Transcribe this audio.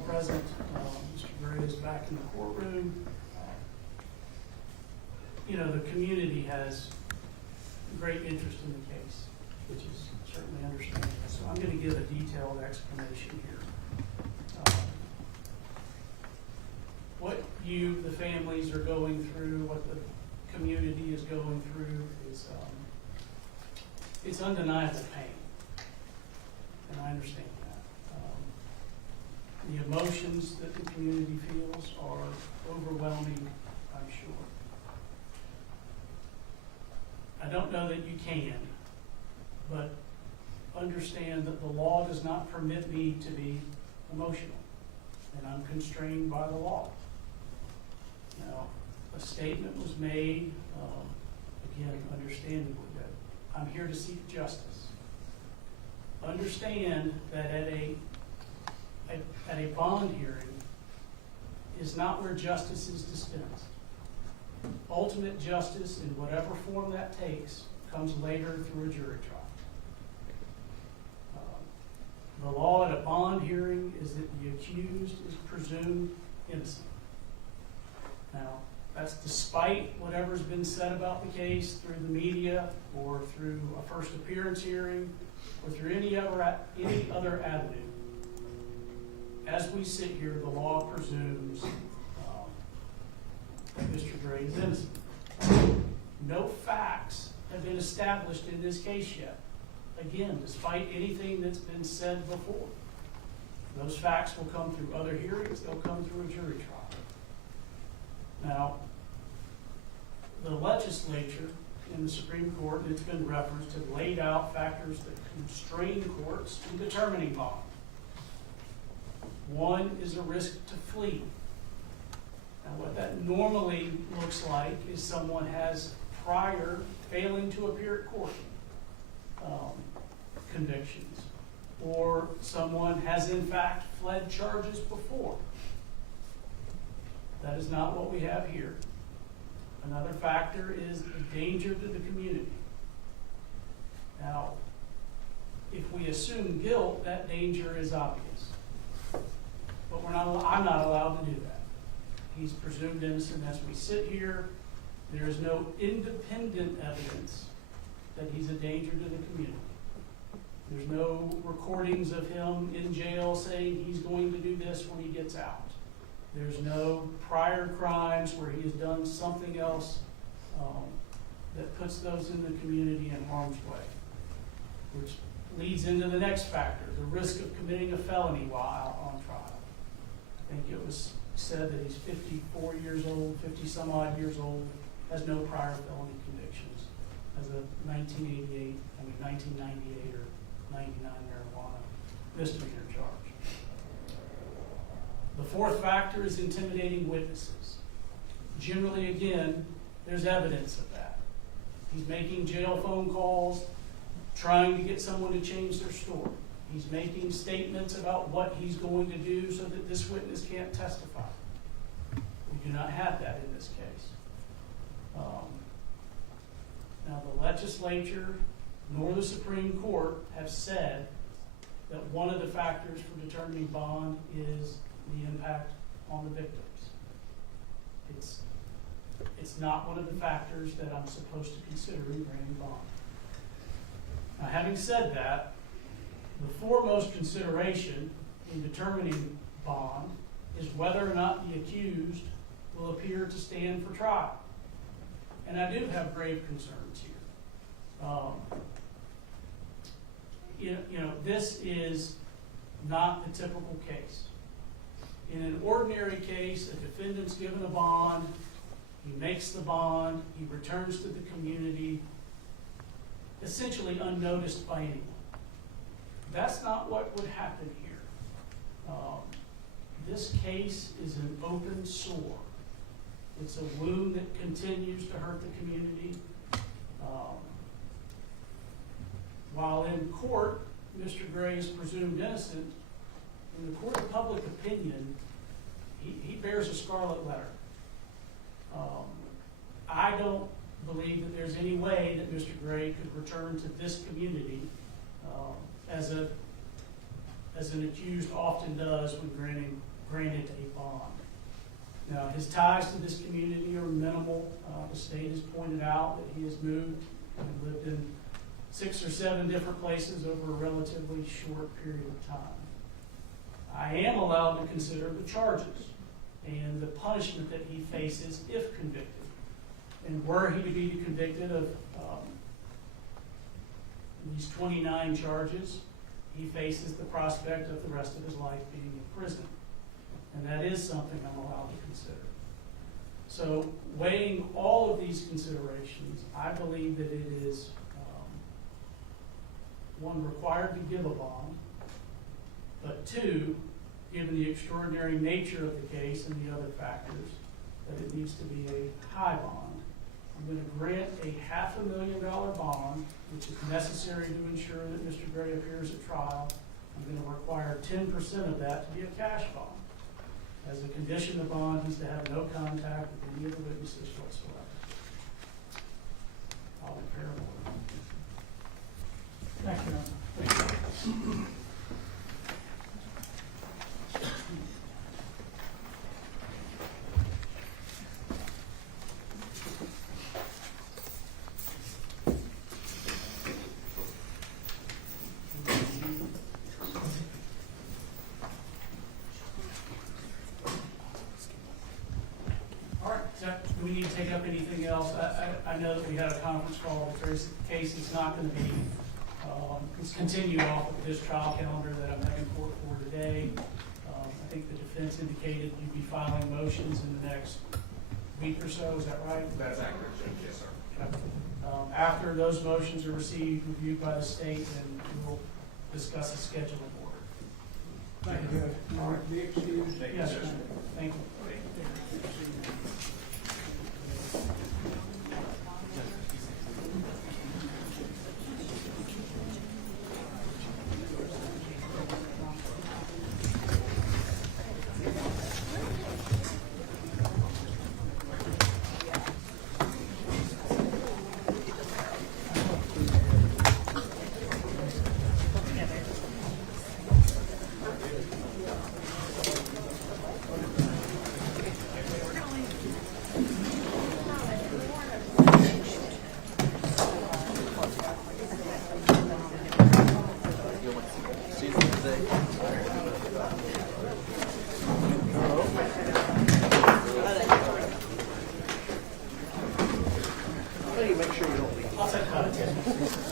all present. Mr. Gray is back in the courtroom. The community has great interest in the case, which is certainly understandable. So I'm going to give a detailed explanation here. What the families are going through, what the community is going through is, it's undeniable pain. And I understand that. The emotions that the community feels are overwhelming, I'm sure. I don't know that you can, but understand that the law does not permit me to be emotional, and I'm constrained by the law. A statement was made, again, understandably, that I'm here to seek justice. Understand that at a bond hearing is not where justice is dispensed. Ultimate justice, in whatever form that takes, comes later through a jury trial. The law at a bond hearing is that the accused is presumed innocent. Now, that's despite whatever's been said about the case through the media or through a first appearance hearing or through any other avenue. As we sit here, the law presumes that Mr. Gray is innocent. No facts have been established in this case yet. Again, despite anything that's been said before. Those facts will come through other hearings, they'll come through a jury trial. Now, the legislature in the Supreme Court, and it's been referenced, have laid out factors that constrain courts in determining bond. One is a risk to flee. Now, what that normally looks like is someone has prior failing to appear at court convictions, or someone has in fact fled charges before. That is not what we have here. Another factor is the danger to the community. Now, if we assume guilt, that danger is obvious. But I'm not allowed to do that. He's presumed innocent as we sit here. There is no independent evidence that he's a danger to the community. There's no recordings of him in jail saying he's going to do this when he gets out. There's no prior crimes where he has done something else that puts those in the community in harm's way, which leads into the next factor, the risk of committing a felony while on trial. I think it was said that he's 54 years old, 50 some odd years old, has no prior felony convictions, has a 1998 or 99 marijuana misdemeanor charge. The fourth factor is intimidating witnesses. Generally, again, there's evidence of that. He's making jail phone calls, trying to get someone to change their story. He's making statements about what he's going to do so that this witness can't testify. We do not have that in this case. Now, the legislature nor the Supreme Court have said that one of the factors for determining bond is the impact on the victims. It's not one of the factors that I'm supposed to consider in granting bond. Now, having said that, the foremost consideration in determining bond is whether or not the accused will appear to stand for trial. And I do have grave concerns here. This is not the typical case. In an ordinary case, a defendant's given a bond, he makes the bond, he returns to the community, essentially unnoticed by anyone. That's not what would happen here. This case is an open sore. It's a wound that continues to hurt the community. While in court, Mr. Gray is presumed innocent, in the court of public opinion, he bears a scarlet letter. I don't believe that there's any way that Mr. Gray could return to this community as an accused often does when granting granted a bond. Now, his ties to this community are minimal. The state has pointed out that he has moved and lived in 6 or 7 different places over a relatively short period of time. I am allowed to consider the charges and the punishment that he faces if convicted. And were he to be convicted of these 29 charges, he faces the prospect of the rest of his life being in prison. And that is something I'm allowed to consider. So weighing all of these considerations, I believe that it is, one, required to give a bond, but 2, given the extraordinary nature of the case and the other factors, that it needs to be a high bond. I'm going to grant a $500,000 bond, which is necessary to ensure that Mr. Gray appears at trial. I'm going to require 10% of that to be a cash bond. As a condition of bond, he's to have no contact with any of the witnesses whatsoever. I'll declare order. Thank you. All right, Zach, do we need to take up anything else? I know that we had a conference call, but there's a case that's not going to be, it's continued off of this trial calendar that I'm having court for today. I think the defense indicated you'd be filing motions in the next week or so, is that right? That's accurate, Judge. Yes, sir. Okay. After those motions are received, reviewed by the state, then we'll discuss a scheduling order. Thank you. All right, be excused. Yes, sir. Thank you. I'll take about a 10 minutes.